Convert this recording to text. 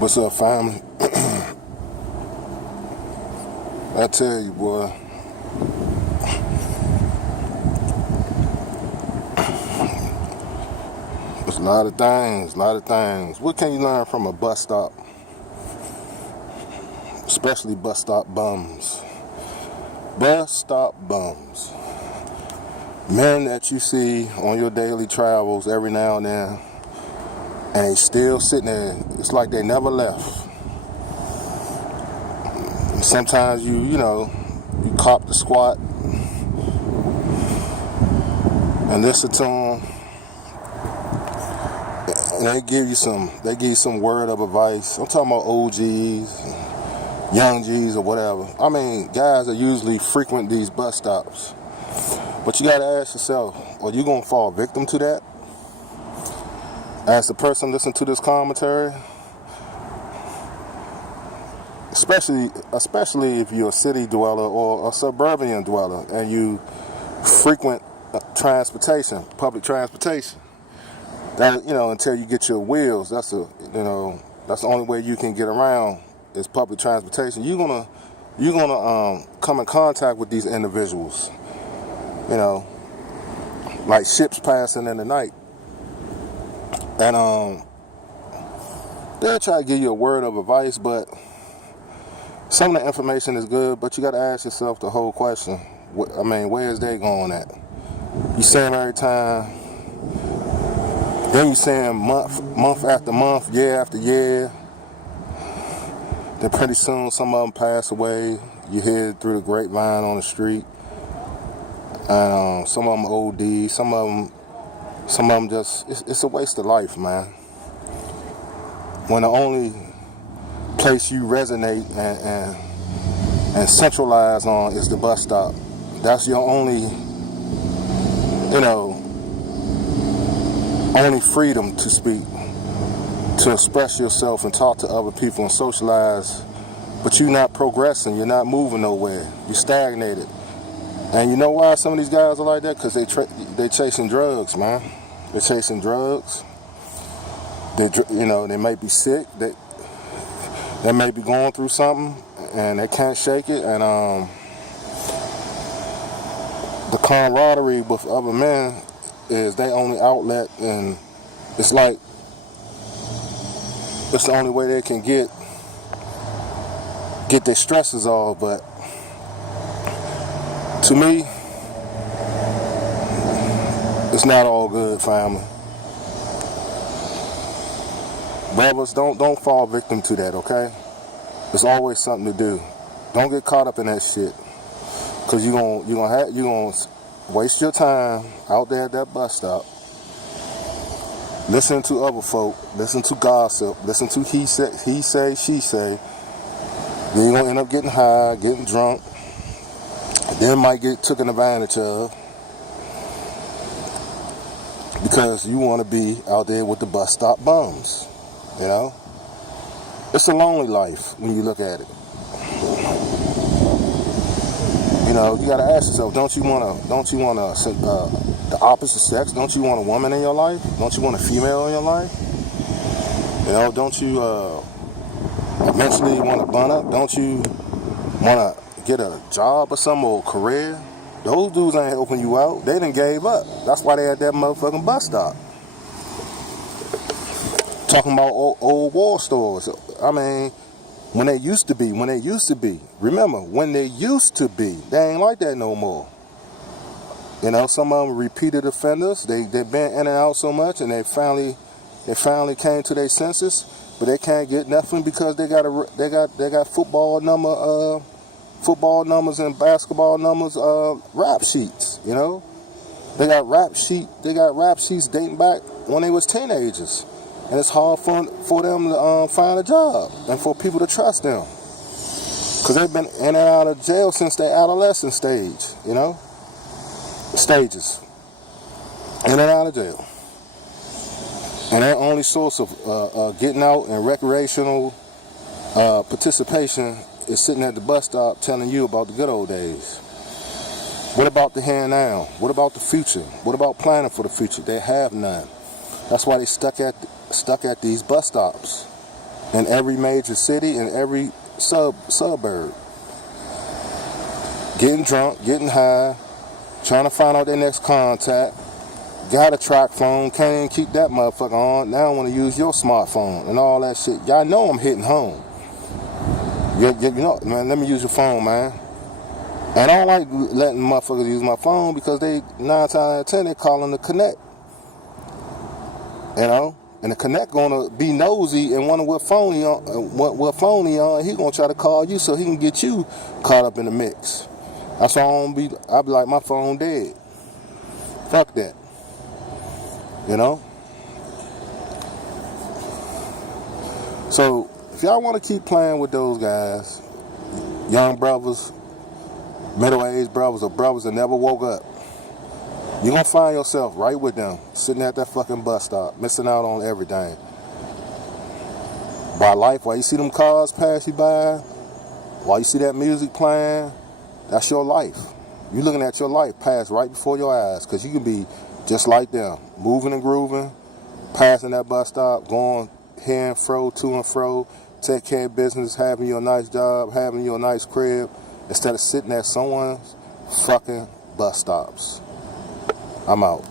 What's up, family? I tell you, boy, there's a lot of things. What can you learn from a bus stop? Especially bus stop bums. Bus stop bums. Men that you see on your daily travels every now and then, and they still sitting there. It's like they never left. And sometimes you cop the squat and listen to them, and they give you some word of advice. I'm talking about OGs, young G's, or whatever. I mean, guys that usually frequent these bus stops. But you gotta ask yourself, are you gonna fall victim to that? As the person listening to this commentary, especially if you're a city dweller or a suburban dweller and you frequent transportation, public transportation. That until you get your wheels, that's the only way you can get around is public transportation. You're gonna come in contact with these individuals. Like ships passing in the night. And they'll try to give you a word of advice, but some of the information is good, but you got to ask yourself the whole question. Where is they going at? You see them every time. Then you see them month after month, year after year. Then pretty soon some of them pass away. You hear it through the grapevine on the street. And some of them OD, some of them just, it's a waste of life, man. When the only place you resonate and centralize on is the bus stop. That's your only freedom to speak, to express yourself and talk to other people and socialize. But you're not progressing, you're not moving nowhere, you're stagnated. And you know why some of these guys are like that? Because they chasing drugs, man. They're chasing drugs. They may be sick. They may be going through something, and they can't shake it. And the camaraderie with other men is their only outlet, and it's like it's the only way they can get their stresses off. But to me, it's not all good, family. Brothers, don't fall victim to that, okay? There's always something to do. Don't get caught up in that shit, cause you gonna waste your time out there at that bus stop, listening to other folk, listen to gossip, listen to he say, she say. Then you're gonna end up getting high, getting drunk. Then might get taken advantage of because you want to be out there with the bus stop bums. It's a lonely life when you look at it. You gotta ask yourself, don't you want the opposite sex? Don't you want a woman in your life? Don't you want a female in your life? Don't you eventually want to bun up? Don't you want to get a job or some old career? Those dudes ain't helping you out. They done gave up. That's why they at that motherfucking bus stop. Talking about old war stores. When they used to be. Remember, when they used to be. They ain't like that no more. Some of them repeated offenders. They've been in and out so much, and they finally came to their senses, but they can't get nothing because they got football numbers and basketball numbers, rap sheets. They got rap sheets dating back when they was teenagers, and it's hard for them to find a job and for people to trust them, because they've been in and out of jail since their adolescent stages, in and out of jail, and their only source of getting out and recreational participation is sitting at the bus stop telling you about the good old days. What about the here and now? What about the future? What about planning for the future? They have none. That's why they stuck at these bus stops. in every major city, in every suburb. Getting drunk, getting high, trying to find out their next contact. Got a track phone, can't even keep that motherfucker on. Now I want to use your smartphone and all that shit. Y'all know I'm hitting home. You know, man, let me use your phone, man. And I don't like letting motherfuckers use my phone because they 9 times out of 10 they calling the connect. You know, and the connect gonna be nosy and wonder what phone he on. He gonna try to call you so he can get you caught up in the mix. That's why I be like, my phone dead. Fuck that. You know. So if y'all want to keep playing with those guys, young brothers, middle-aged brothers, or brothers that never woke up, you're going to find yourself right with them, sitting at that fucking bus stop, missing out on everything. By life, while you see them cars pass you by, while you see that music playing, that's your life. You're looking at your life pass right before your eyes, because you can be just like them, moving and grooving, passing that bus stop, going here and fro, to and fro, take care of business, having you a nice job, having you a nice crib, instead of sitting at someone's fucking bus stops. I'm out.